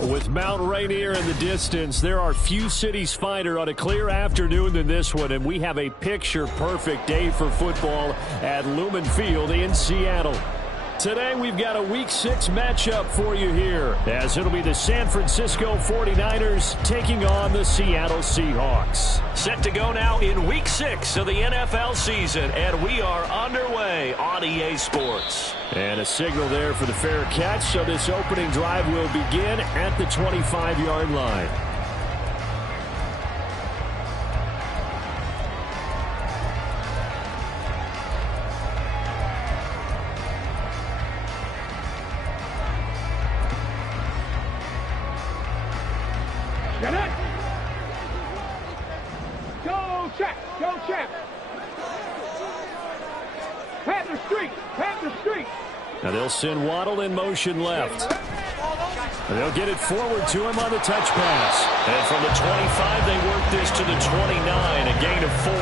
With Mount Rainier in the distance, there are few cities finer on a clear afternoon than this one, and we have a picture-perfect day for football at Lumen Field in Seattle. Today, we've got a Week 6 matchup for you here, as it'll be the San Francisco 49ers taking on the Seattle Seahawks. Set to go now in Week 6 of the NFL season, and we are underway on EA Sports. And a signal there for the fair catch, so this opening drive will begin at the 25-yard line. Get it! Go check! Go check! Panther Street! Panther Street! Now they'll send Waddle in motion left. And they'll get it forward to him on the touch pass. And from the 25, they work this to the 29, a gain of 4.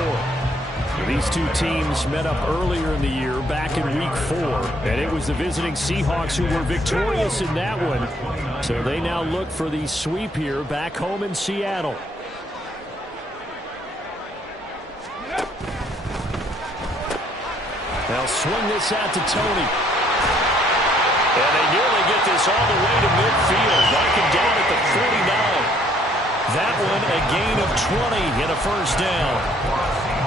These two teams met up earlier in the year, back in Week 4, and it was the visiting Seahawks who were victorious in that one. So they now look for the sweep here back home in Seattle. They'll swing this out to Tony. And they nearly get this all the way to midfield, knocking down at the 49. That one a gain of 20 and a first down.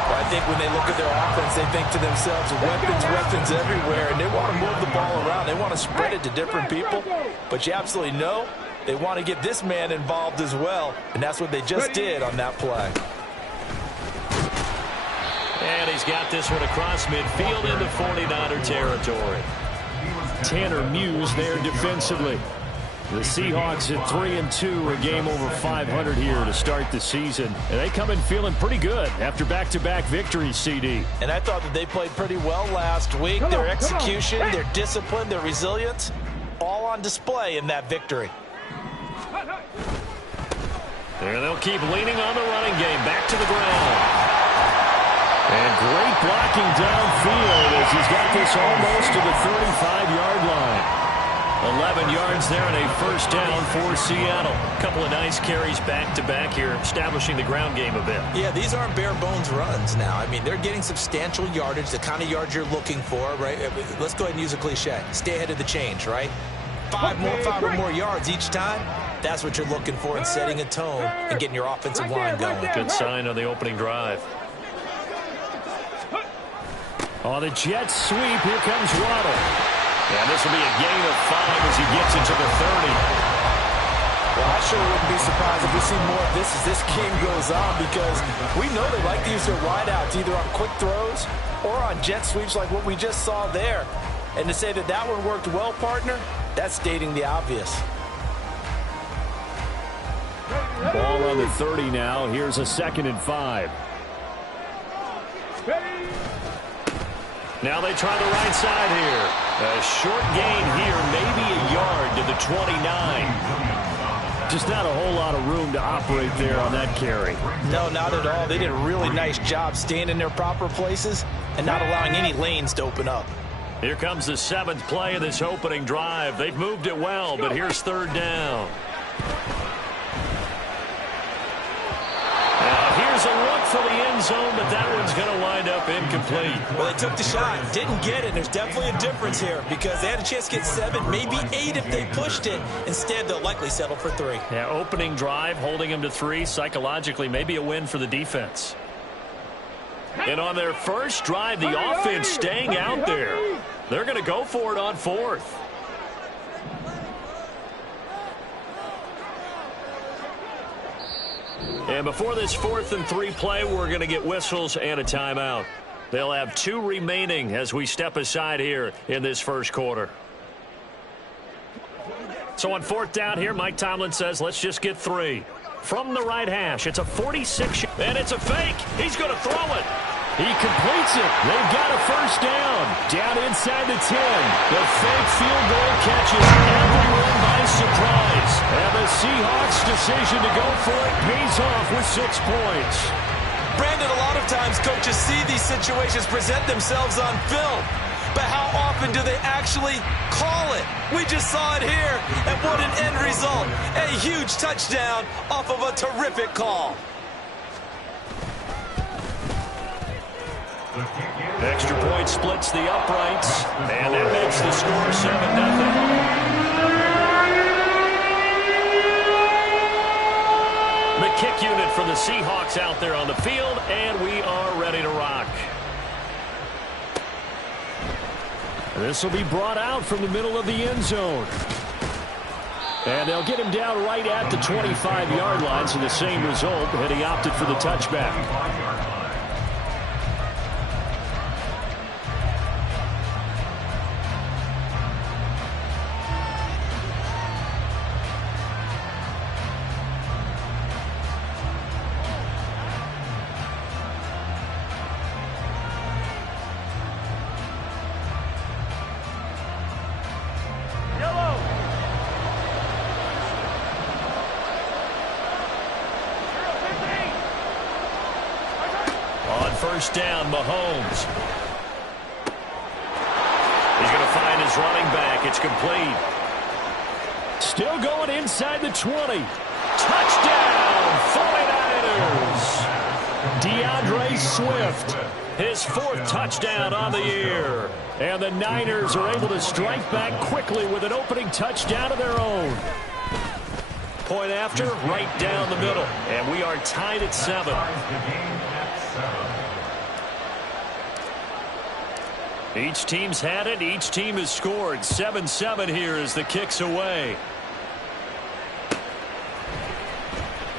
I think when they look at their offense, they think to themselves, weapons everywhere, and they want to move the ball around. They want to spread it to different people, but you absolutely know they want to get this man involved as well, and that's what they just did on that play. And he's got this one across midfield into 49er territory. Tanner Muse there defensively. The Seahawks at 3-2, a game over 500 here to start the season. And they come in feeling pretty good after back-to-back victories, CD. And I thought that they played pretty well last week. Their execution, their discipline, their resilience, all on display in that victory. And they'll keep leaning on the running game, back to the ground. And great blocking downfield as he's got this almost to the 35-yard line. 11 yards there and a first down for Seattle. A couple of nice carries back-to-back here, establishing the ground game a bit. Yeah, these aren't bare-bones runs now. I mean, they're getting substantial yardage, the kind of yards you're looking for, right? Let's go ahead and use a cliche. Stay ahead of the change, right? Five or more yards each time. That's what you're looking for in setting a tone and getting your offensive line going. Good sign on the opening drive. On the jet sweep, here comes Waddle. And this will be a gain of 5 as he gets into the 30. Well, I sure wouldn't be surprised if we see more of this as this game goes on, because we know they like to use their wideouts either on quick throws or on jet sweeps like what we just saw there. And to say that that one worked well, partner, that's stating the obvious. Ball on the 30 now. Here's a 2nd and 5. Now they try the right side here. A short gain here, maybe a yard to the 29. Just not a whole lot of room to operate there on that carry. No, not at all. They did a really nice job staying in their proper places and not allowing any lanes to open up. Here comes the 7th play of this opening drive. They've moved it well, but here's 3rd down. Here's a look for the end zone, but that one's going to wind up incomplete. Well, they took the shot, didn't get it. There's definitely a difference here because they had a chance to get 7, maybe 8 if they pushed it. Instead, they'll likely settle for 3. Yeah, opening drive, holding them to 3. Psychologically, maybe a win for the defense. And on their first drive, the offense staying out there. They're going to go for it on 4th. And before this 4th and 3 play, we're going to get whistles and a timeout. They'll have 2 remaining as we step aside here in this first quarter. So on 4th down here, Mike Tomlin says, let's just get 3. From the right hash, it's a 46, and it's a fake. He's going to throw it. He completes it. They've got a first down. Down inside the 10. The fake field goal catches everyone by surprise. And the Seahawks' decision to go for it pays off with 6 points. Brandon, a lot of times coaches see these situations present themselves on film. But how happen? Do they actually call it? We just saw it here, and what an end result. A huge touchdown off of a terrific call. Extra point splits the uprights, and that makes the score 7-0. The kick unit for the Seahawks out there on the field, and we are ready to rock. This will be brought out from the middle of the end zone. And they'll get him down right at the 25-yard line, so the same result, and he opted for the touchback. First down, Mahomes. He's going to find his running back. It's complete. Still going inside the 20. Touchdown, 49ers. DeAndre Swift, his 4th touchdown on the year. And the Niners are able to strike back quickly with an opening touchdown of their own. Point after, right down the middle. And we are tied at 7. Each team's had it. Each team has scored. 7-7 here as the kick's away.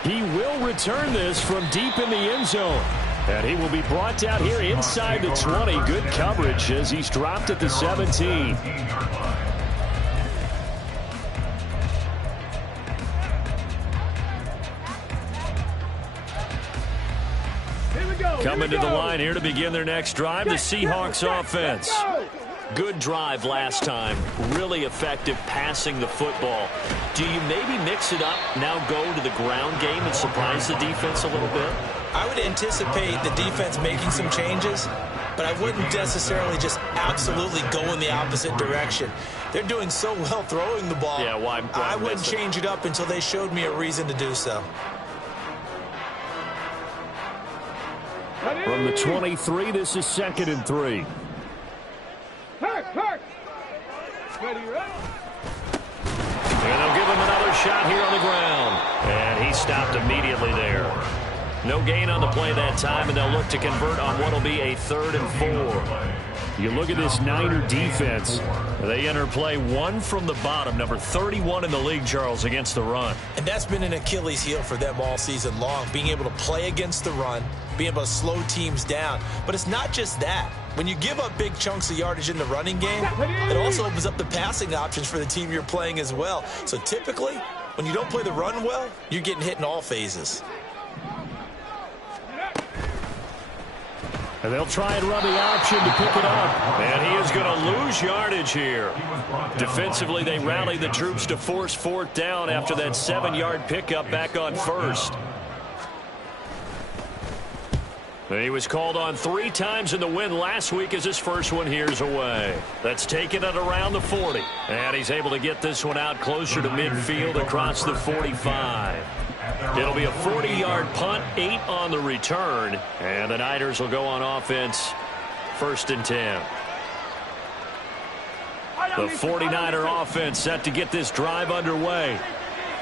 He will return this from deep in the end zone. And he will be brought down here inside the 20. Good coverage as he's dropped at the 17. Coming to the line here to begin their next drive, the Seahawks offense. Good drive last time. Really effective passing the football. Do you maybe mix it up, now go to the ground game and surprise the defense a little bit? I would anticipate the defense making some changes, but I wouldn't necessarily just absolutely go in the opposite direction. They're doing so well throwing the ball. Yeah, why I wouldn't change it up until they showed me a reason to do so. From the 23, this is 2nd and 3. Ready, ready. And they'll give him another shot here on the ground. And he stopped immediately there. No gain on the play that time, and they'll look to convert on what will be a 3rd and 4. You look at this Niner defense. They enter play 1 from the bottom, number 31 in the league, Charles, against the run. And that's been an Achilles heel for them all season long, being able to play against the run, being able to slow teams down. But it's not just that. When you give up big chunks of yardage in the running game, it also opens up the passing options for the team you're playing as well. So typically, when you don't play the run well, you're getting hit in all phases. And they'll try and run the option to pick it up. And he is going to lose yardage here. Defensively, they rally the troops to force 4th down after that 7-yard pickup back on 1st. He was called on 3 times in the win last week as his first one here's away. That's taken it around the 40. And he's able to get this one out closer to midfield across the 45. It'll be a 40-yard punt, 8 on the return. And the Niners will go on offense, 1st and 10. The 49er offense set to get this drive underway.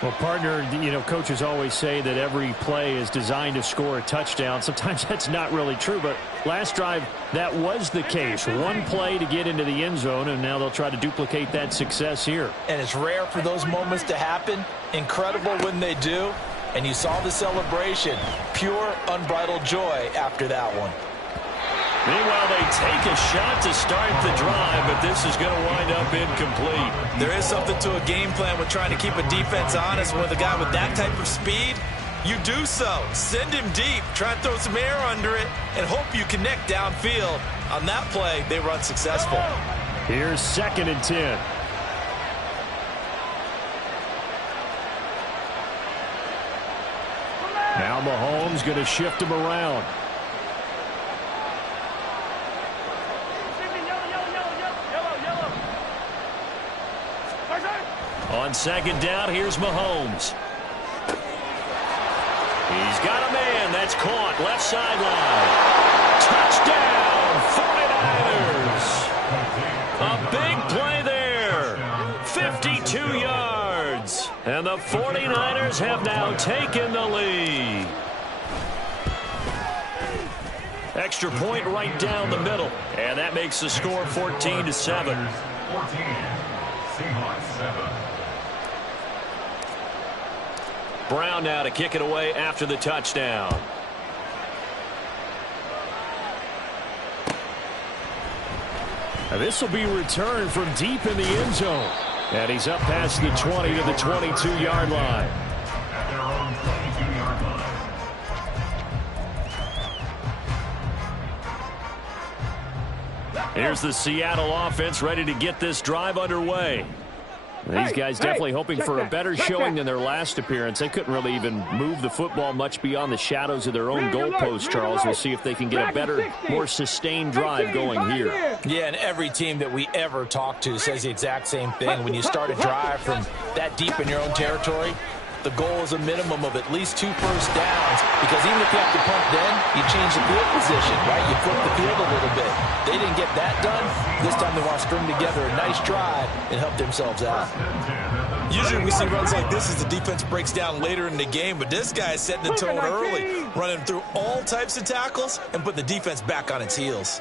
Well, partner, you know, coaches always say that every play is designed to score a touchdown. Sometimes that's not really true, but last drive, that was the case. 1 play to get into the end zone, and now they'll try to duplicate that success here. And it's rare for those moments to happen. Incredible when they do. And you saw the celebration. Pure, unbridled joy after that one. Meanwhile, they take a shot to start the drive, but this is going to wind up incomplete. There is something to a game plan with trying to keep a defense honest. With a guy with that type of speed, you do so. Send him deep, try and throw some air under it, and hope you connect downfield. On that play, they were unsuccessful. Here's 2nd and 10. Now Mahomes going to shift him around. On second down, here's Mahomes. He's got a man. That's caught. Left sideline. Touchdown, 49ers. A big play there. 52 yards. And the 49ers have now taken the lead. Extra point right down the middle. And that makes the score 14-7. 14. Seahawks 7. Brown now to kick it away after the touchdown. And this will be returned from deep in the end zone. And he's up past the 20 to the 22-yard line. At their own 22-yard line. Here's the Seattle offense ready to get this drive underway. These guys definitely hoping for a better showing than their last appearance. They couldn't really even move the football much beyond the shadows of their own goalpost, Charles. We'll see if they can get a better, more sustained drive going here. Yeah, and every team that we ever talk to says the exact same thing. When you start a drive from that deep in your own territory, the goal is a minimum of at least 2 first downs, because even if you have to punt then, you change the field position, right? You flip the field a little bit. They didn't get that done. This time they want to string together a nice drive and help themselves out. Usually we see runs like this as the defense breaks down later in the game, but this guy is setting the tone early, running through all types of tackles and putting the defense back on its heels.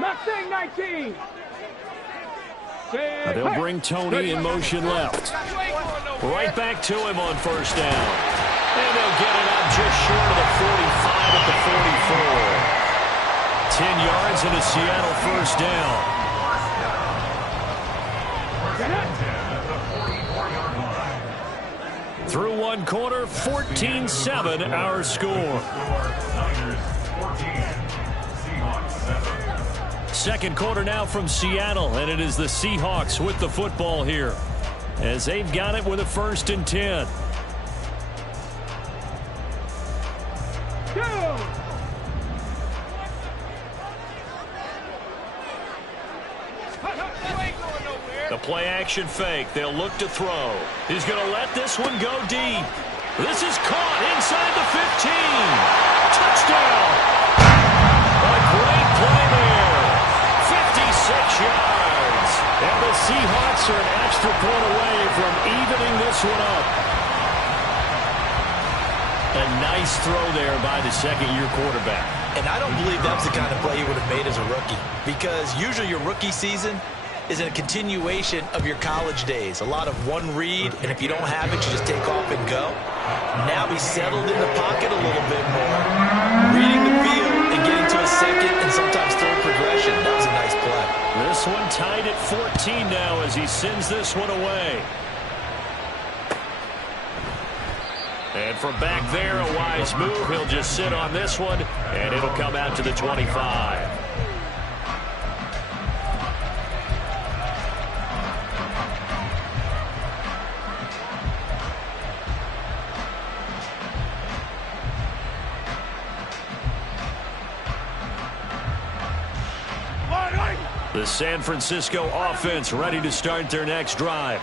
Mustang 19. Now they'll bring Tony in motion left. Right back to him on first down. And they'll get it up just short of the 45 at the 44. 10 yards and a Seattle first down. Through one quarter, 14-7 our score. Second quarter now from Seattle, and it is the Seahawks with the football here as they've got it with a 1st and 10. The play action fake. They'll look to throw. He's going to let this one go deep. This is caught inside the 15. Touchdown. A great play there. 56 yards. And the Seahawks are an extra point away from evening this one up. A nice throw there by the second-year quarterback. And I don't believe that's the kind of play he would have made as a rookie, because usually your rookie season is a continuation of your college days. A lot of one read, and if you don't have it, you just take off and go. Now he's settled in the pocket a little bit more, reading the field and getting to a second and sometimes third progression. That was a nice play. This one tied at 14 now as he sends this one away. And from back there, a wise move. He'll just sit on this one, and it'll come out to the 25. The San Francisco offense ready to start their next drive.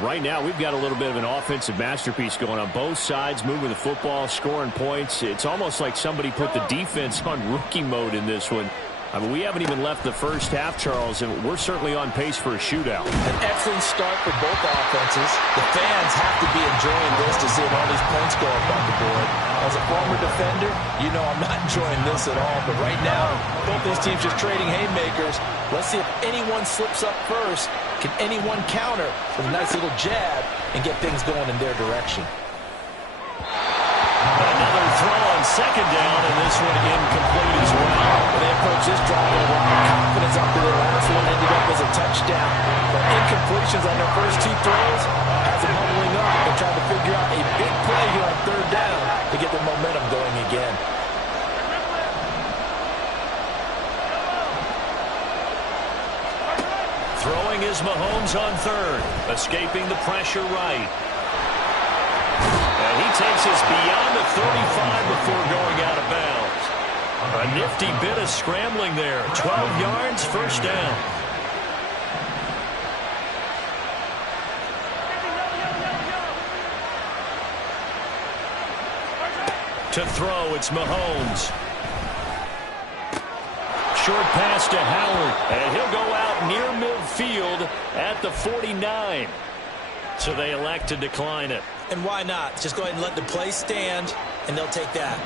Right now, we've got a little bit of an offensive masterpiece going on both sides, moving the football, scoring points. It's almost like somebody put the defense on rookie mode in this one. I mean, we haven't even left the first half, Charles, and we're certainly on pace for a shootout. An excellent start for both offenses. The fans have to be enjoying this to see all these points go up on the board. As a former defender, you know I'm not enjoying this at all. But right now, both these teams just trading haymakers. Let's see if anyone slips up first. Can anyone counter with a nice little jab and get things going in their direction? Another throw on second down, and this one incomplete as well. They approach this drive with a lot of confidence after their last one ended up as a touchdown. But incompletions on their first 2 throws has them huddling up and trying to figure out a big play here on third down to get their momentum going again. Throwing is Mahomes on third, escaping the pressure right. And he takes us beyond the 35 before going out of bounds. A nifty bit of scrambling there. 12 yards, first down. To throw, it's Mahomes. Short pass to Howard, and he'll go out near midfield at the 49. So they elect to decline it. And why not? Just go ahead and let the play stand, and they'll take that.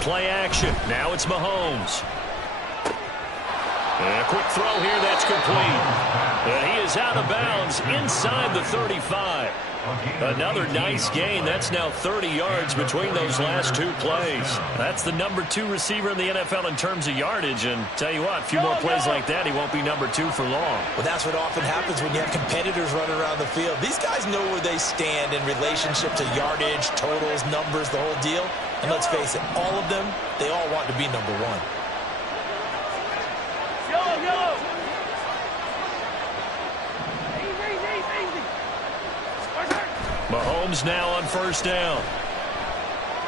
Play action. Now it's Mahomes. And a quick throw here that's complete. And he is out of bounds inside the 35. Another nice gain. That's now 30 yards between those last two plays. That's the number 2 receiver in the NFL in terms of yardage. And tell you what, a few more plays like that, he won't be number 2 for long. Well, that's what often happens when you have competitors running around the field. These guys know where they stand in relationship to yardage, totals, numbers, the whole deal. And let's face it, all of them, they all want to be number 1. Mahomes now on first down.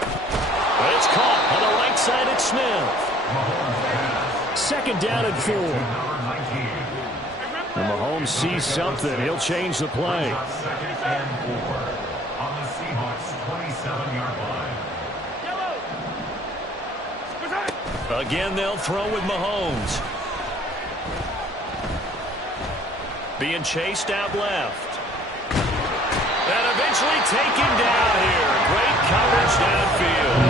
It's caught on the right side at Smith. Second down and 4. And Mahomes sees something. He'll change the play. Second and 4 on the Seahawks 27-yard line. Again, they'll throw with Mahomes. Being chased out left. And eventually taken down here. Great coverage downfield.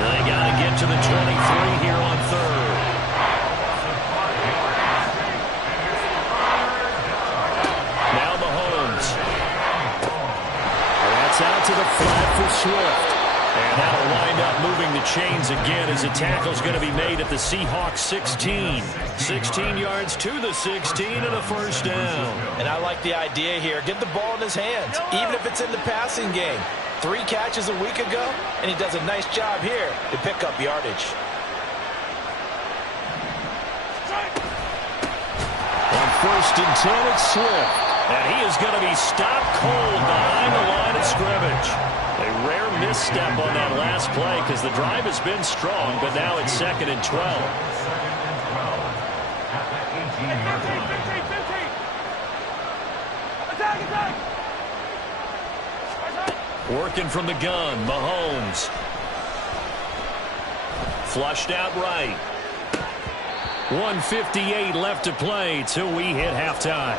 They got to get to the 23 here on third. Now Mahomes. That's out to the flat for Swift. And that'll wind up moving the chains again as a tackle's going to be made at the Seahawks 16. 16 yards to the 16 and a first down. And I like the idea here. Get the ball in his hands, even if it's in the passing game. 3 catches a week ago, and he does a nice job here to pick up yardage. On first and 10, it's Swift. And he is going to be stopped cold behind the line of scrimmage. A rare misstep on that last play because the drive has been strong, but now it's second and 12. Working from the gun, Mahomes. Flushed out right. 1:58 left to play till we hit halftime.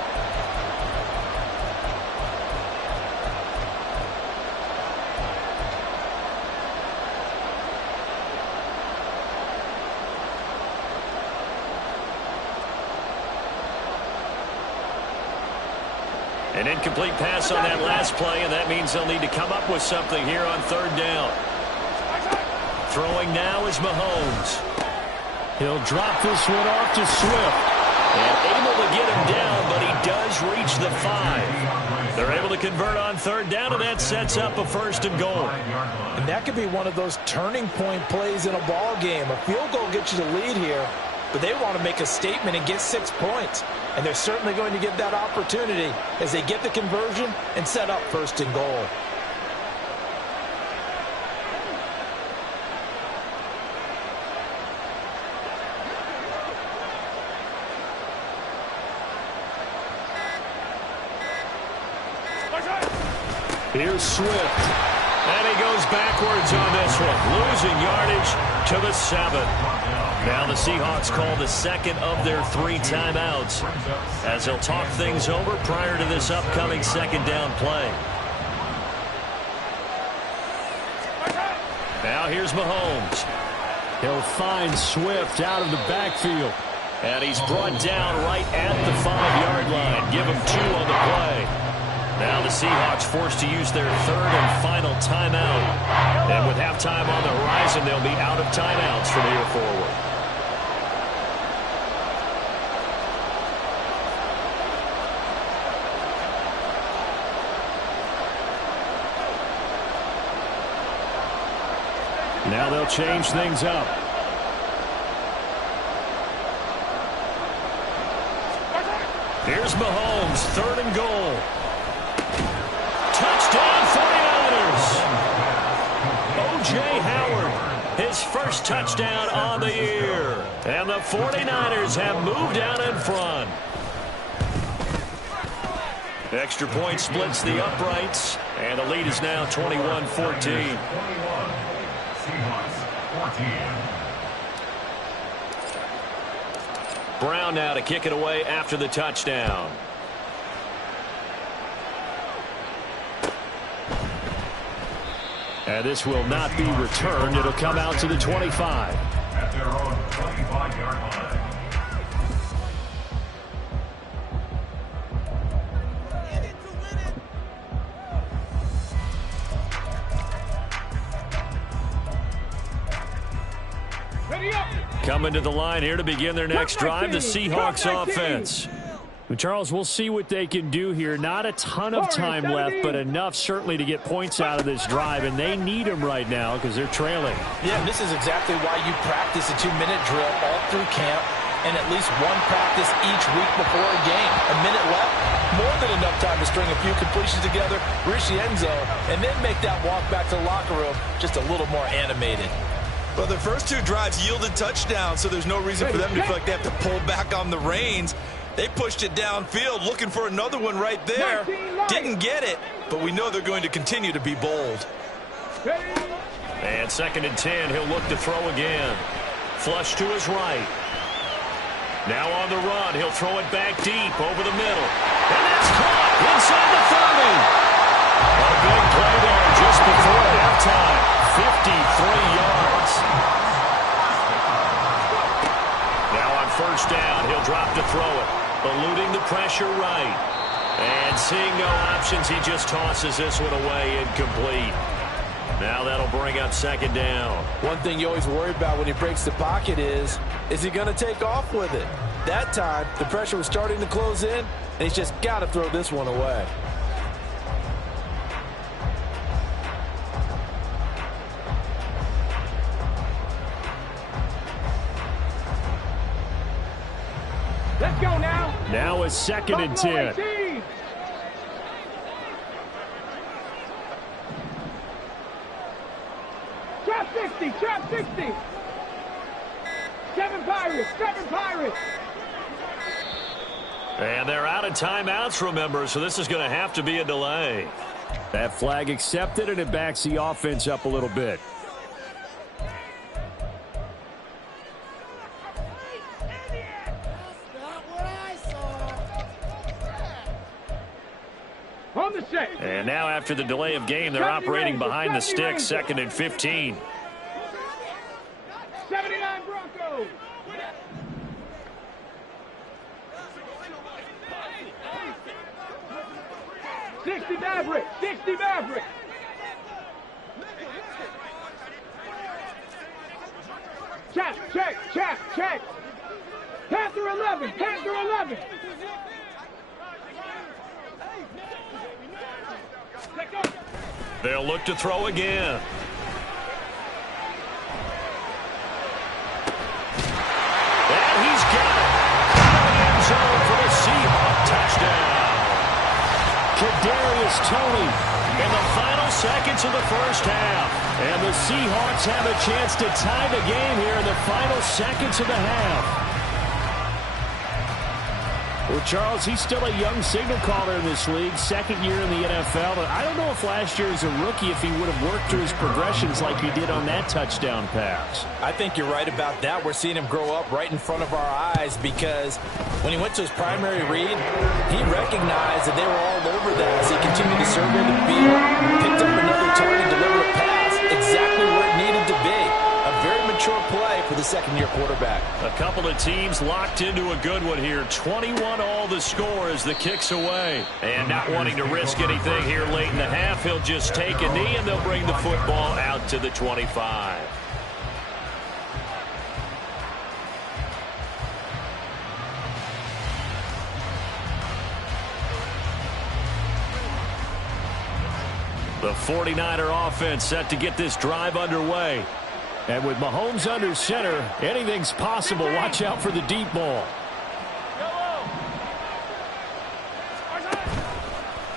An incomplete pass on that last play, and that means they'll need to come up with something here on third down. Throwing now is Mahomes. He'll drop this one off to Swift. And able to get him down, but he does reach the 5. They're able to convert on third down, and that sets up a first and goal. And that could be one of those turning point plays in a ball game. A field goal gets you the lead here, but they want to make a statement and get 6 points. And they're certainly going to get that opportunity as they get the conversion and set up first and goal. Here's Swift. And he goes backwards on this one. Losing yardage to the 7. Now the Seahawks call the second of their 3 timeouts as they'll talk things over prior to this upcoming second down play. Now here's Mahomes. He'll find Swift out of the backfield. And he's brought down right at the 5-yard line. Give him 2 on the play. Now the Seahawks forced to use their third and final timeout. And with halftime on the horizon, they'll be out of timeouts from here forward. Now they'll change things up. Here's Mahomes, third and goal. Touchdown 49ers. O.J. Howard his first touchdown on the year. And the 49ers have moved out in front. Extra point splits the uprights, and the lead is now 21-14. 21. Seahawks 14. Brown now to kick it away after the touchdown. And this will not be returned. It'll come out to the 25. At their own 25-yard line. Coming to the line here to begin their next drive, the Seahawks offense. Charles, we'll see what they can do here. Not a ton of time left, but enough certainly to get points out of this drive, and they need them right now because they're trailing. Yeah, this is exactly why you practice a 2-minute drill all through camp and at least one practice each week before a game. A minute left, more than enough time to string a few completions together, reach the end zone, and then make that walk back to the locker room just a little more animated. Well, their first two drives yielded touchdowns, so there's no reason for them to feel like they have to pull back on the reins. They pushed it downfield, looking for another one right there. Didn't get it, but we know they're going to continue to be bold. And 2nd and 10, he'll look to throw again. Flush to his right. Now on the run, he'll throw it back deep over the middle. And that's caught inside the 30. A big play there just before halftime. 53 yards. Now on 1st down, he'll drop to throw it. Eluding the pressure right. And seeing no options, he just tosses this one away incomplete. Now that'll bring up 2nd down. One thing you always worry about when he breaks the pocket is he going to take off with it? That time, the pressure was starting to close in, and he's just got to throw this one away. Let's go now. Now it's 2nd and 10. Trap 60, trap 60. 7 Pirates, 7 Pirates. And they're out of timeouts, remember, so this is going to have to be a delay. That flag accepted, and it backs the offense up a little bit. And now after the delay of game, they're operating behind the sticks, 2nd and 15. 79 Broncos. Maverick, 60 Maverick. Check. Panther 11, Panther 11. They'll look to throw again. And he's got it. Out of the end zone for the Seahawk touchdown. Kadarius Toney in the final seconds of the first half. And the Seahawks have a chance to tie the game here in the final seconds of the half. Well, Charles, he's still a young signal caller in this league, 2nd year in the NFL. But I don't know if last year as a rookie, if he would have worked through his progressions like he did on that touchdown pass. I think you're right about that. We're seeing him grow up right in front of our eyes because when he went to his primary read, he recognized that they were all over that as he continued to survey the field, picked up another target, delivered a pass exactly where it needed to be. A very mature play for the 2nd-year quarterback. A couple of teams locked into a good one here. 21 all the score as the kick's away. And not wanting to risk anything here late in the half, he'll just take a knee and they'll bring the football out to the 25. The 49er offense set to get this drive underway. And with Mahomes under center, anything's possible. Watch out for the deep ball.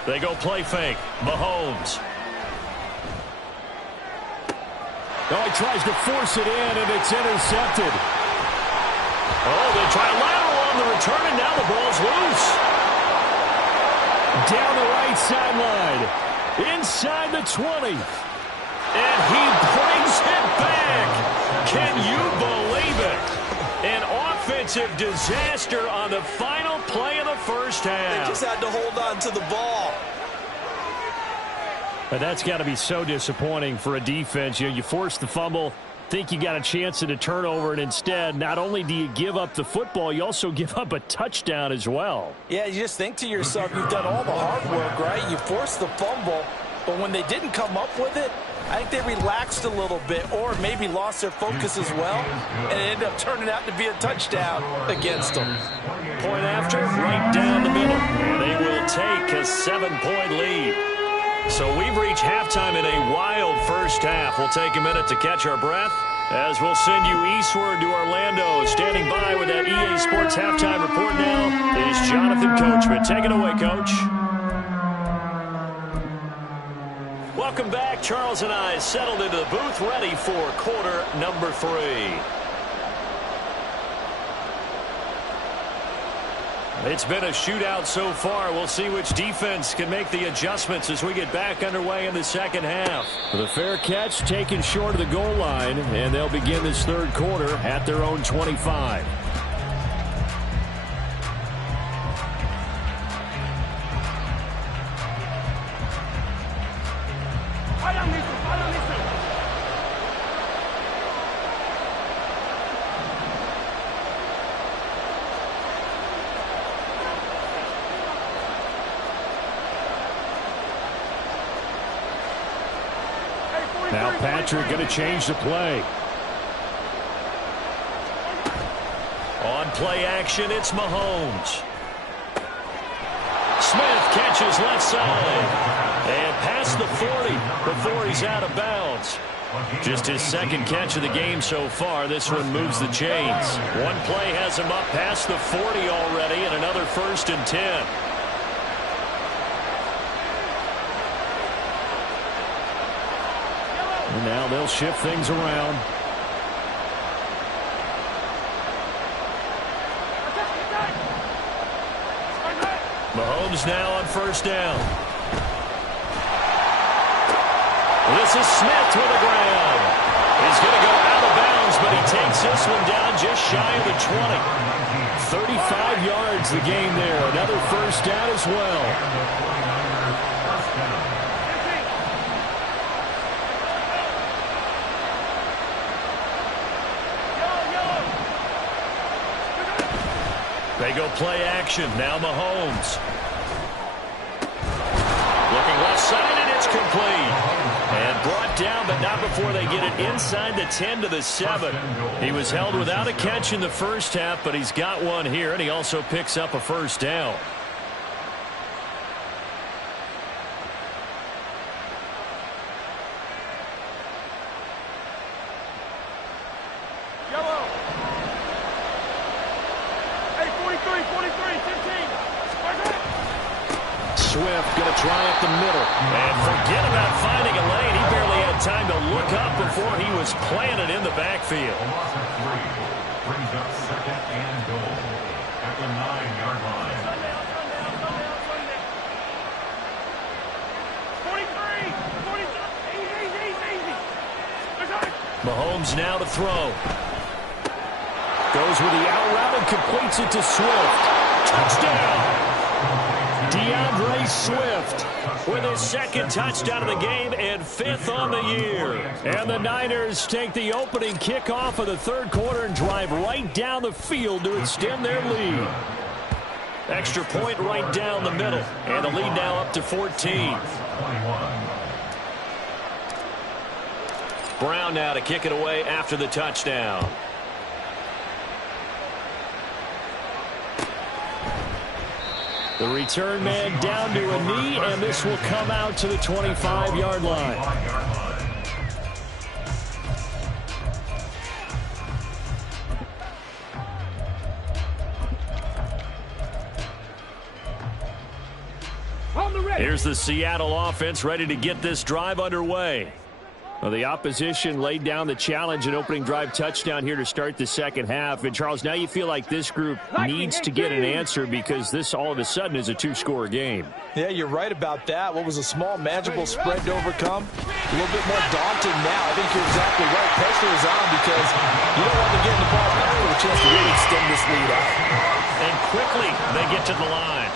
They go play fake. Mahomes. Oh, he tries to force it in, and it's intercepted. Oh, they try a lateral on the return, and now the ball's loose. Down the right sideline. Inside the 20. And he brings it back. Can you believe it? An offensive disaster on the final play of the first half. They just had to hold on to the ball. But that's got to be so disappointing for a defense. You force the fumble, think you got a chance at a turnover, and instead, not only do you give up the football, you also give up a touchdown as well. Yeah, you just think to yourself, you've done all the hard work, right? You forced the fumble, but when they didn't come up with it, I think they relaxed a little bit or maybe lost their focus as well, and it ended up turning out to be a touchdown against them. Point after, right down the middle. And they will take a 7-point lead. So we've reached halftime in a wild first half. We'll take a minute to catch our breath as we'll send you eastward to Orlando. Standing by with that EA Sports halftime report now is Jonathan Coachman. Take it away, Coach. Welcome back. Charles and I settled into the booth, ready for quarter number 3. It's been a shootout so far. We'll see which defense can make the adjustments as we get back underway in the second half. The fair catch taken short of the goal line, and they'll begin this third quarter at their own 25. Now Patrick going to change the play. On play action, it's Mahomes. Smith catches left side. And past the 40 before he's out of bounds. Just his second catch of the game so far. This one moves the chains. One play has him up past the 40 already, and another 1st and 10. And now they'll shift things around. Mahomes now on 1st down. This is Smith with the ground. He's going to go out of bounds, but he takes this one down just shy of the 20. 35 yards the game there. Another 1st down as well. They go play action. Now Mahomes. Looking left side, and it's complete. And brought down, but not before they get it inside the 10 to the 7. He was held without a catch in the first half, but he's got one here, and he also picks up a 1st down. Swift going to try up the middle. And forget about finding a lane. He barely had time to look up before he was planted in the backfield. Brings up 2nd and goal at the 9-yard line. 43, Mahomes now to throw. Goes with the out route and completes it to Swift. Touchdown! DeAndre Swift with his 2nd touchdown of the game and 5th on the year. And the Niners take the opening kickoff of the 3rd quarter and drive right down the field to extend their lead. Extra point right down the middle. And the lead now up to 14. Brown now to kick it away after the touchdown. The return man down to a knee, and this will come out to the 25-yard line. On the ready. Here's the Seattle offense ready to get this drive underway. Well, the opposition laid down the challenge and opening drive touchdown here to start the second half. And, Charles, now you feel like this group needs to get an answer because this all of a sudden is a two-score game. Yeah, you're right about that. What was a small, manageable spread to overcome? A little bit more daunting now. I think you're exactly right. Pressure is on because you don't want to get in the ball back with a chance to really extend this lead out. And quickly they get to the line.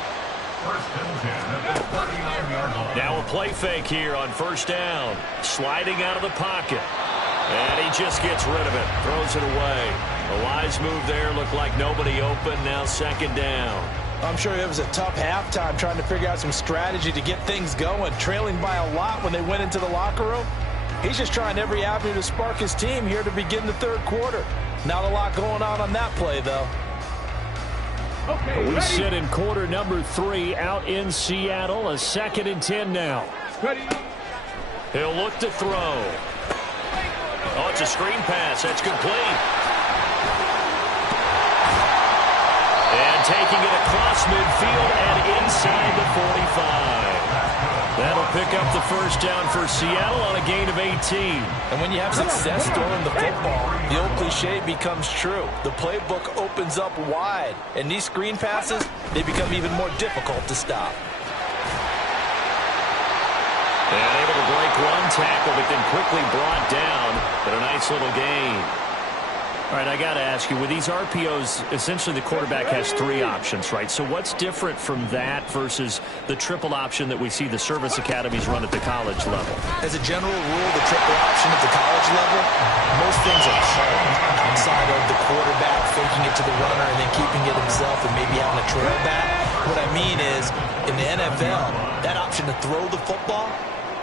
Now a play fake here on first down. Sliding out of the pocket. And he just gets rid of it. Throws it away. A wise move there. Looked like nobody open. Now second down. I'm sure it was a tough halftime trying to figure out some strategy to get things going. Trailing by a lot when they went into the locker room. He's just trying every avenue to spark his team here to begin the third quarter. Not a lot going on that play, though. Okay, we sit in quarter number 3 out in Seattle. A 2nd and 10 now. Ready. He'll look to throw. Oh, it's a screen pass. That's complete. And taking it across midfield and inside the 45. That'll pick up the first down for Seattle on a gain of 18. And when you have success throwing the football, the old cliche becomes true. The playbook opens up wide. And these screen passes, they become even more difficult to stop. And able to break one tackle, but then quickly brought down. But a nice little gain. All right, I got to ask you, with these RPOs, essentially the quarterback has 3 options, right? So what's different from that versus the triple option that we see the service academies run at the college level? As a general rule, the triple option at the college level, most things are called outside of the quarterback faking it to the runner and then keeping it himself and maybe having a trail back. What I mean is, in the NFL, that option to throw the football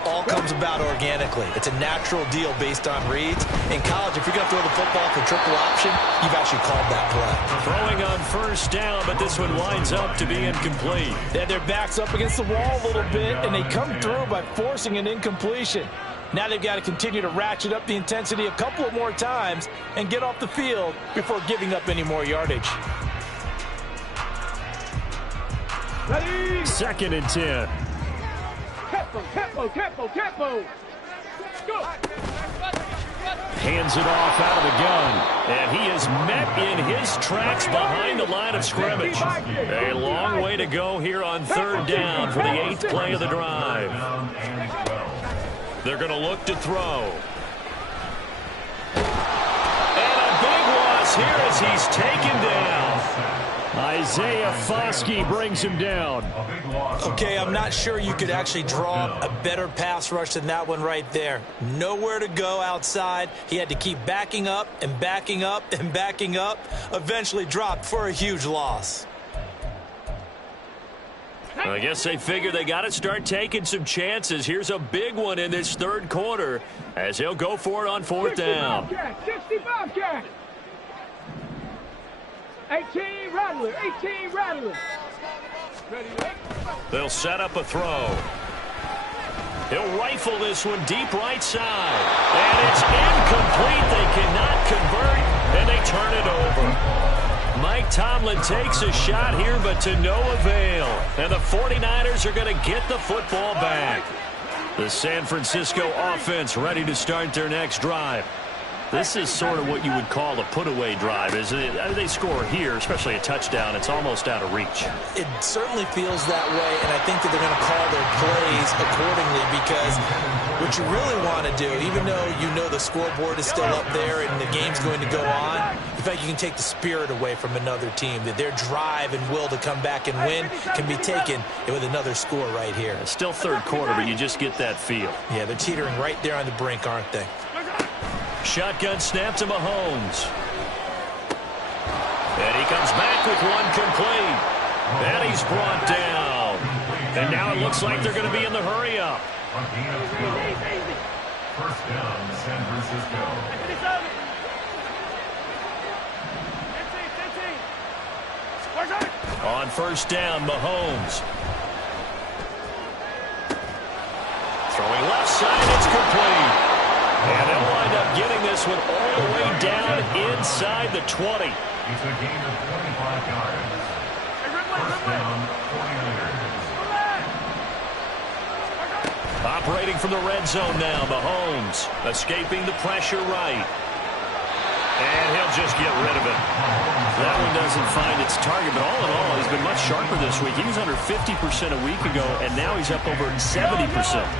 all comes about organically. It's a natural deal based on reads. In college, if you're going to throw the football for triple option, you've actually called that play. Throwing on first down, but this one winds up to be incomplete. They had their backs up against the wall a little bit, and they come through by forcing an incompletion. Now they've got to continue to ratchet up the intensity a couple of more times and get off the field before giving up any more yardage. Ready. 2nd and 10. Tempo. Go. Hands it off out of the gun. And he is met in his tracks behind the line of scrimmage. A long way to go here on 3rd down for the 8th play of the drive. They're going to look to throw. And a big loss here as he's taken down. Isaiah Foskey brings him down. Okay, I'm not sure you could actually draw a better pass rush than that one right there. Nowhere to go outside. He had to keep backing up and backing up and backing up. Eventually dropped for a huge loss. I guess they figure they got to start taking some chances. Here's a big one in this 3rd quarter as he'll go for it on 4th down. 65 catch. 18 Rattler. They'll set up a throw. He'll rifle this one deep right side. And it's incomplete. They cannot convert, and they turn it over. Mike Tomlin takes a shot here, but to no avail. And the 49ers are going to get the football back. The San Francisco offense ready to start their next drive. This is sort of what you would call a put-away drive, isn't it? They score here, especially a touchdown. It's almost out of reach. It certainly feels that way, and I think that they're going to call their plays accordingly because what you really want to do, even though you know the scoreboard is still up there and the game's going to go on, in fact, you can take the spirit away from another team, that their drive and will to come back and win can be taken with another score right here. It's still 3rd quarter, but you just get that feel. Yeah, they're teetering right there on the brink, aren't they? Shotgun snap to Mahomes. And he comes back with one complete. And he's brought down. And now it looks like they're going to be in the hurry-up. First down, San Francisco. On first down, Mahomes. Throwing left side, it's complete. And they'll wind up getting this one all the way down inside the 20. It's a gain of 25 yards. First down, 49ers. Operating from the red zone now, Mahomes escaping the pressure right. And he'll just get rid of it. That one doesn't find its target, but all in all, he's been much sharper this week. He was under 50% a week ago, and now he's up over 70%.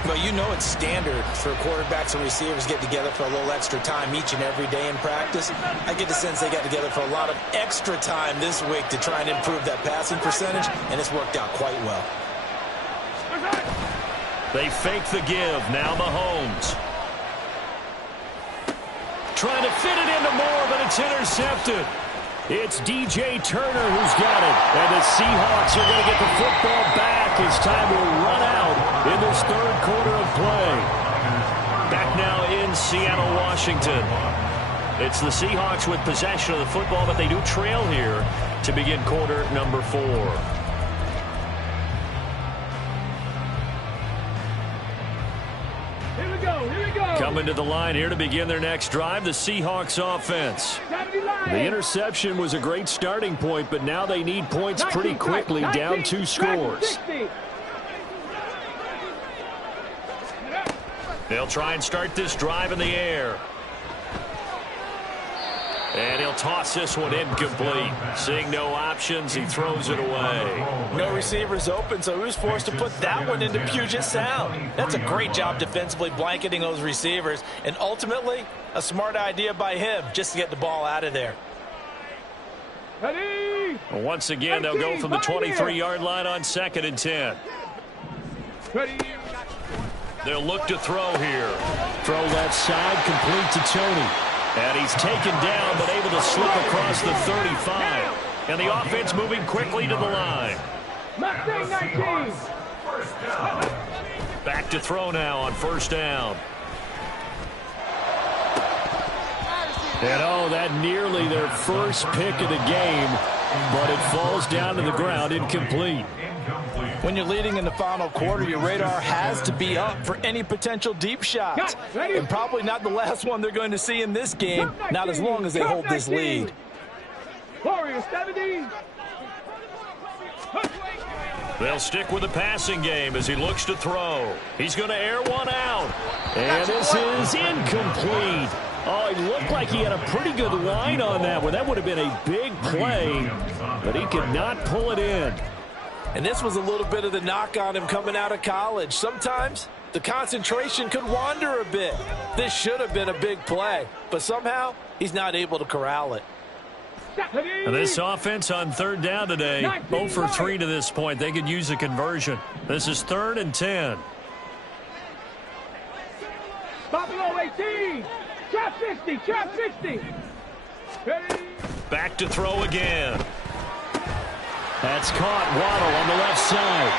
But you know it's standard for quarterbacks and receivers get together for a little extra time each and every day in practice. I get the sense they got together for a lot of extra time this week to try and improve that passing percentage, and it's worked out quite well. They fake the give. Now Mahomes. Trying to fit it into Moore, but it's intercepted. It's DJ Turner who's got it. And the Seahawks are going to get the football back as time will run out in this third quarter of play. Back now in Seattle, Washington. It's the Seahawks with possession of the football, but they do trail here to begin quarter number 4. Coming to the line here to begin their next drive, the Seahawks offense. The interception was a great starting point, but now they need points pretty quickly, down 2 scores. They'll try and start this drive in the air. And he'll toss this one incomplete. Seeing no options, he throws it away. No receivers open, so he was forced to put that one into Puget Sound. That's a great job defensively blanketing those receivers. And ultimately, a smart idea by him just to get the ball out of there. Once again, they'll go from the 23-yard line on 2nd and 10. They'll look to throw here. Throw left side, complete to Tony. And he's taken down, but able to slip across the 35. And the offense moving quickly to the line. Back to throw now on 1st down. And oh, that nearly their first pick of the game, but it falls down to the ground, incomplete. When you're leading in the final quarter, your radar has to be up for any potential deep shots. And probably not the last one they're going to see in this game, not as long as they hold this lead. They'll stick with the passing game as he looks to throw. He's going to air one out. And this is incomplete. Oh, he looked like he had a pretty good line on that one. That would have been a big play, but he could not pull it in. And this was a little bit of the knock on him coming out of college. Sometimes the concentration could wander a bit. This should have been a big play, but somehow he's not able to corral it. And this offense on 3rd down today, 0 for 3 to this point. They could use a conversion. This is 3rd and 10. Buffalo 18. Trap 50. Trap 50. Back to throw again. That's caught. Waddle on the left side.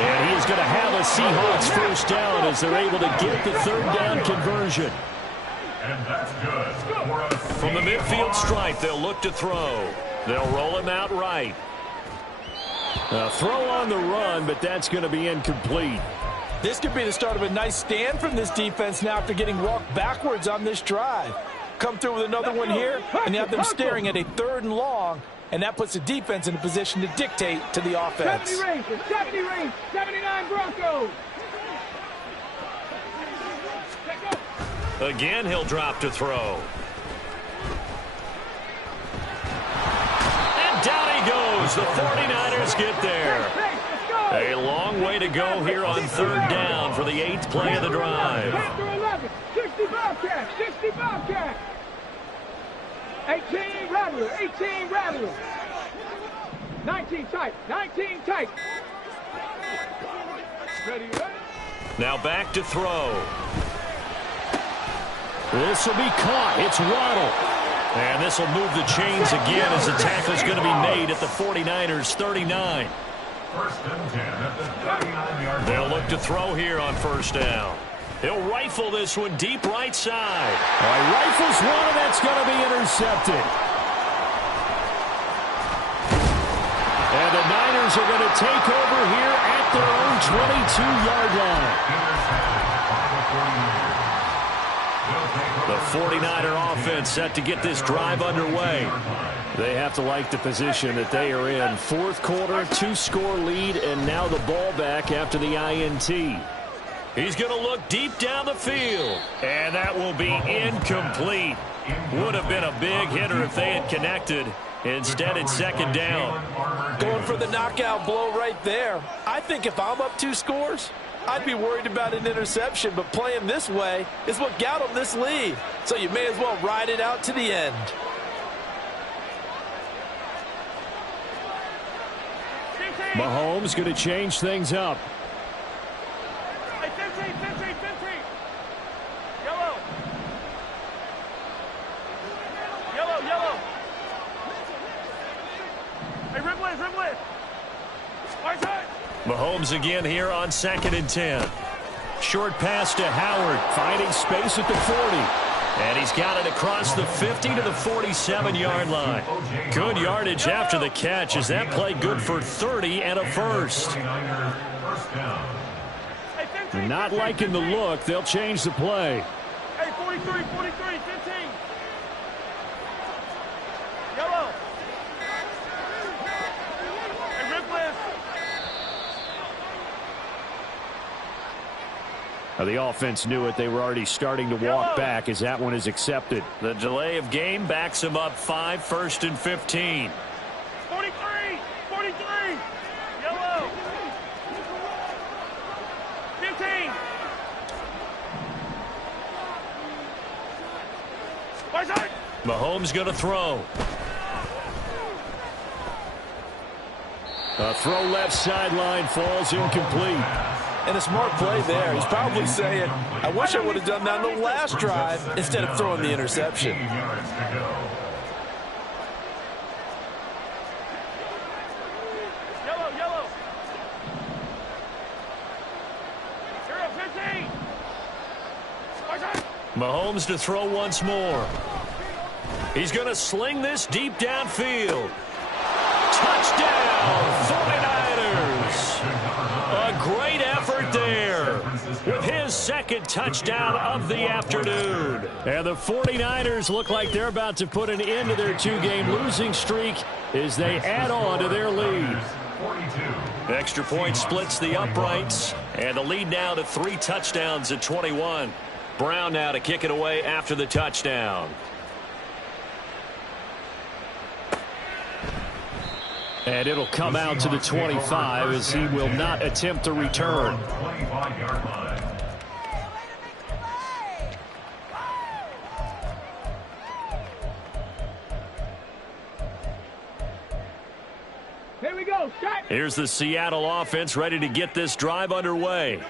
And he is going to have a Seahawks 1st down as they're able to get the 3rd down conversion. And that's good. From the midfield stripe, they'll look to throw. They'll roll him out right. A throw on the run, but that's going to be incomplete. This could be the start of a nice stand from this defense now after getting walked backwards on this drive. Come through with another one here, and you have them staring at a 3rd and long. And that puts the defense in a position to dictate to the offense. 70 range, 79 Broncos. Again, he'll drop to throw. And down he goes. The 49ers get there. A long way to go here on 3rd down for the 8th play of the drive. 60 Bobcats, 60 Bobcats. 18 Rattler, 18 Rattler. 19 tight, 19 tight. Ready, ready. Now back to throw. This will be caught. It's Waddle. And this will move the chains again as the tackle's going to be made at the 49ers 39. 1st and 10 at the 39-yard line. They'll look to throw here on 1st down. He'll rifle this one deep right side. He rifles one, and that's going to be intercepted. And the Niners are going to take over here at their own 22-yard line. The 49er offense set to get this drive underway. They have to like the position that they are in. 4th quarter, 2-score lead, and now the ball back after the INT. He's going to look deep down the field. And that will be incomplete. Would have been a big hitter if they had connected. Instead, it's second down. Going for the knockout blow right there. I think if I'm up 2 scores, I'd be worried about an interception, but playing this way is what got them this lead. So you may as well ride it out to the end. Mahomes going to change things up. Hey, 15, 15, 15. Yellow. Yellow, yellow. Hey, Ripley. Right side. Mahomes again here on 2nd and 10. Short pass to Howard, finding space at the 40. And he's got it across the 50 to the 47-yard line. Good yardage after the catch as that play good for 30 and a first. Not liking the look. They'll change the play. Hey, 43, 15. Yellow. Hey, Ripley. The offense knew it. They were already starting to walk back as that one is accepted. The delay of game backs him up 5, 1st and 15. 43. Yellow. 15. Right side. Mahomes going to throw. A throw left sideline falls incomplete. And a smart play there. He's probably saying, I wish I would have done that on the last drive instead of throwing the interception. Yellow. 15. Right side. Mahomes to throw once more. He's going to sling this deep downfield. Touchdown, 49ers. A great effort there with his 2nd touchdown of the afternoon. And the 49ers look like they're about to put an end to their 2-game losing streak as they add on to their lead. Extra point splits the uprights, and the lead now to 3 touchdowns at 21. Brown now to kick it away after the touchdown. And it'll come out to the 25 as he will not attempt to return. Here we go. Shot. Here's the Seattle offense ready to get this drive underway.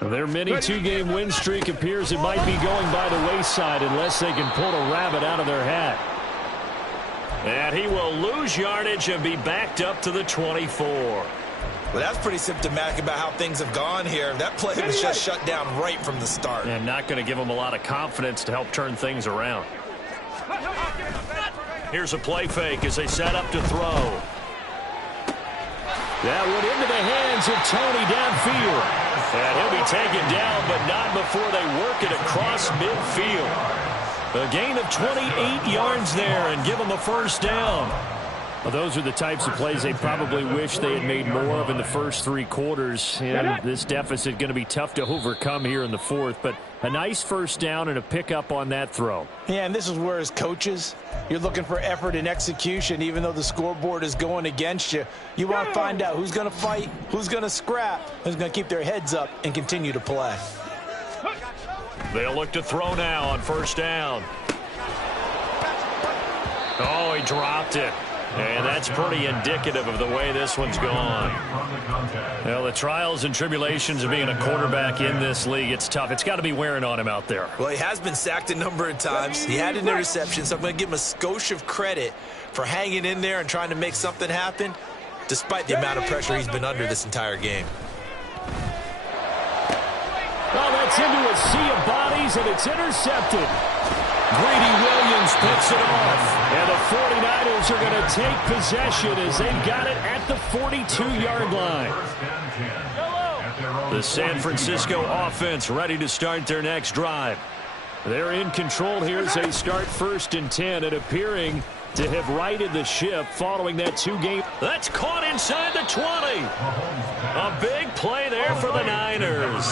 Their mini 2-game win streak appears it might be going by the wayside unless they can pull a rabbit out of their hat. And he will lose yardage and be backed up to the 24. Well, that's pretty symptomatic about how things have gone here. That play was just shut down right from the start. And not going to give him a lot of confidence to help turn things around. Here's a play fake as they set up to throw. That one into the hands of Tony downfield. And he'll be taken down, but not before they work it across midfield. A gain of 28 yards there and give them a first down. Well, those are the types of plays they probably wish they had made more of in the first 3 quarters. And this deficit going to be tough to overcome here in the 4th. But a nice first down and a pickup on that throw. Yeah, and this is where as coaches, you're looking for effort and execution. Even though the scoreboard is going against you, you want to find out who's going to fight, who's going to scrap, who's going to keep their heads up and continue to play. They'll look to throw now on first down. Oh, he dropped it. And that's pretty indicative of the way this one's gone. Well, the trials and tribulations of being a quarterback in this league, it's tough. It's got to be wearing on him out there. Well, he has been sacked a number of times. He had an interception, so I'm going to give him a skosh of credit for hanging in there and trying to make something happen, despite the amount of pressure he's been under this entire game. Well, that's into a sea of bodies, and it's intercepted. Greedy Williams picks it off. And the 49ers are going to take possession as they've got it at the 42-yard line. The San Francisco offense ready to start their next drive. They're in control here as they start 1st and 10 and appearing to have righted the ship following that 2-game. That's caught inside the 20. A big play there for the Niners.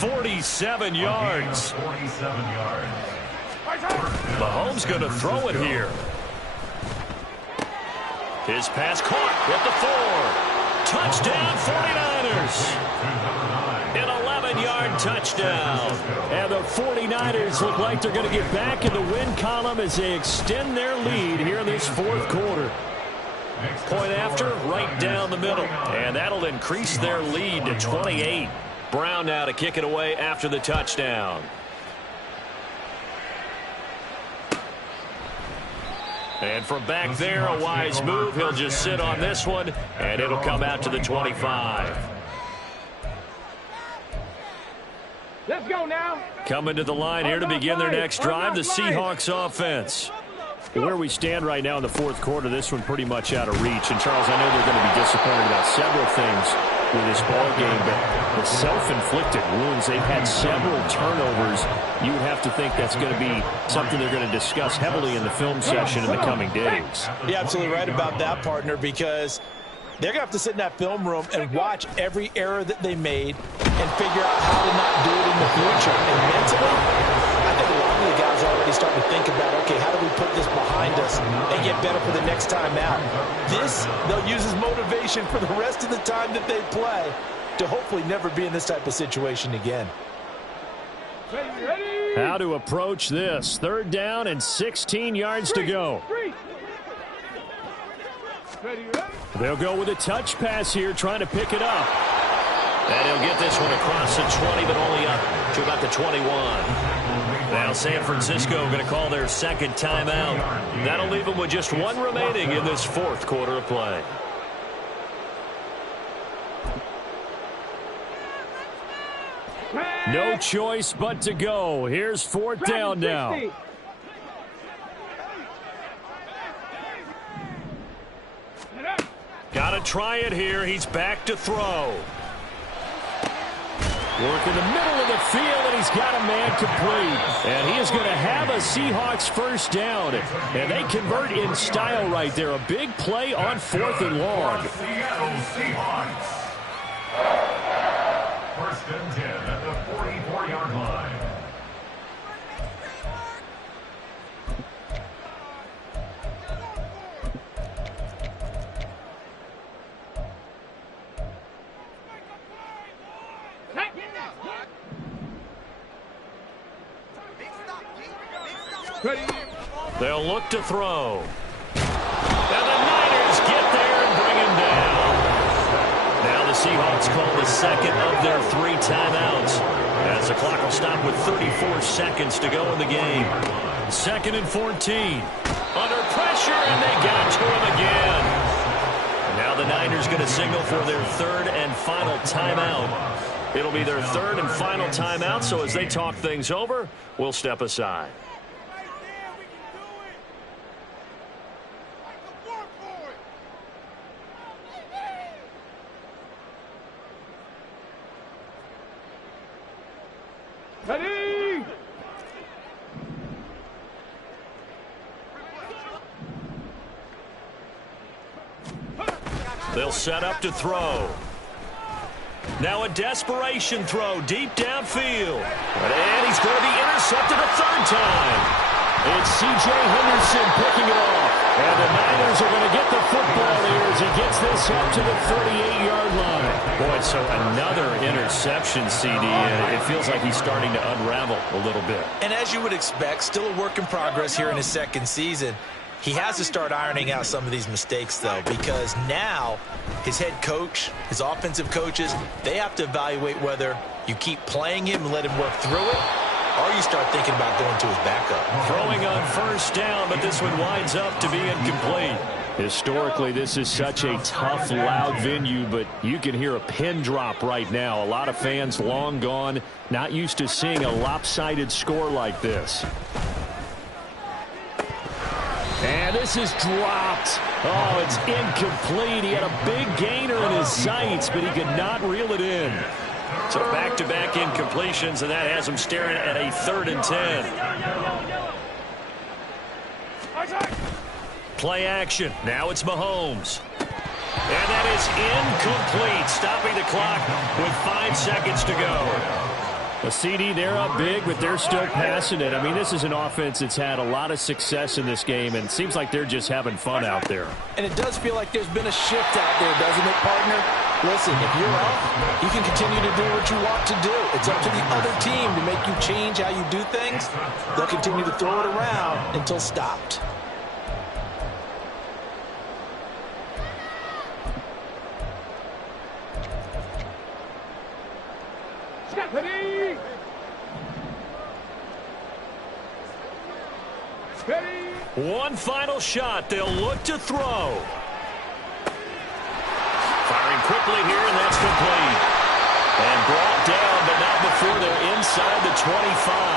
47 yards. 47 yards. Mahomes going to throw it here. His pass caught at the 4. Touchdown 49ers. An 11-yard touchdown. And the 49ers look like they're going to get back in the win column as they extend their lead here in this fourth quarter. Point after, right down the middle. And that'll increase their lead to 28. Brown now to kick it away after the touchdown. And from back there, a wise move. He'll just sit on this one, and it'll come out to the 25. Let's go now. Coming to the line here to begin their next drive, the Seahawks offense. Where we stand right now in the fourth quarter, this one pretty much out of reach. And, Charles, I know they're going to be disappointed about several things with this ball game, but the self-inflicted wounds, they've had several turnovers. You would have to think that's going to be something they're going to discuss heavily in the film session in the coming days. You're absolutely right about that, partner, because they're going to have to sit in that film room and watch every error that they made and figure out how to not do it in the future. And mentally, I think a lot of the guys are already starting to think about, okay, how do we put this behind us and get better for the next time out? This, they'll use as motivation for the rest of the time that they play to hopefully never be in this type of situation again. How to approach this. 3rd down and 16 yards to go. They'll go with a touch pass here, trying to pick it up. And he'll get this one across the 20, but only up to about the 21. Now San Francisco going to call their second timeout. That'll leave them with just one remaining in this fourth quarter of play. No choice but to go. Here's 4th down now. Got to try it here. He's back to throw. Work in the middle of the field, and he's got a man complete. And he is going to have a Seahawks first down. And they convert in style right there. A big play on 4th and long. Seattle Seahawks. 1st and 10 at the 44-yard line. They'll look to throw. And the Niners get there and bring him down. Now the Seahawks call the second of their 3 timeouts, as the clock will stop with 34 seconds to go in the game. 2nd and 14. Under pressure, and they got to him again. Now the Niners going to signal for their 3rd and final timeout. It'll be their 3rd and final timeout, so as they talk things over, we'll step aside. Ready? They'll set up to throw. Now a desperation throw deep downfield. And he's going to be intercepted a 3rd time. It's C.J. Henderson picking it off. And the Niners are going to get the football here as he gets this up to the 38-yard line. Boy, so another interception, CD. It feels like he's starting to unravel a little bit. And as you would expect, still a work in progress here in his 2nd season. He has to start ironing out some of these mistakes, though, because now his head coach, his offensive coaches, they have to evaluate whether you keep playing him and let him work through it, or you start thinking about going to his backup. Throwing on 1st down, but this one winds up to be incomplete. Historically, this is such a tough, loud venue, but you can hear a pin drop right now. A lot of fans long gone, not used to seeing a lopsided score like this. And this is dropped. Oh, it's incomplete. He had a big gainer in his sights, but he could not reel it in. So back-to-back incompletions, and that has him staring at a 3rd and 10. Play action. Now it's Mahomes. And that is incomplete, stopping the clock with 5 seconds to go. A CD, they're up big, but they're still passing it. I mean, this is an offense that's had a lot of success in this game, and it seems like they're just having fun out there. And it does feel like there's been a shift out there, doesn't it, partner? Listen, if you're up, you can continue to do what you want to do. It's up to the other team to make you change how you do things. They'll continue to throw it around until stopped. Stephanie! Steady! One final shot. They'll look to throw. Firing quickly here, and that's complete. And brought down, but not before they're inside the 25.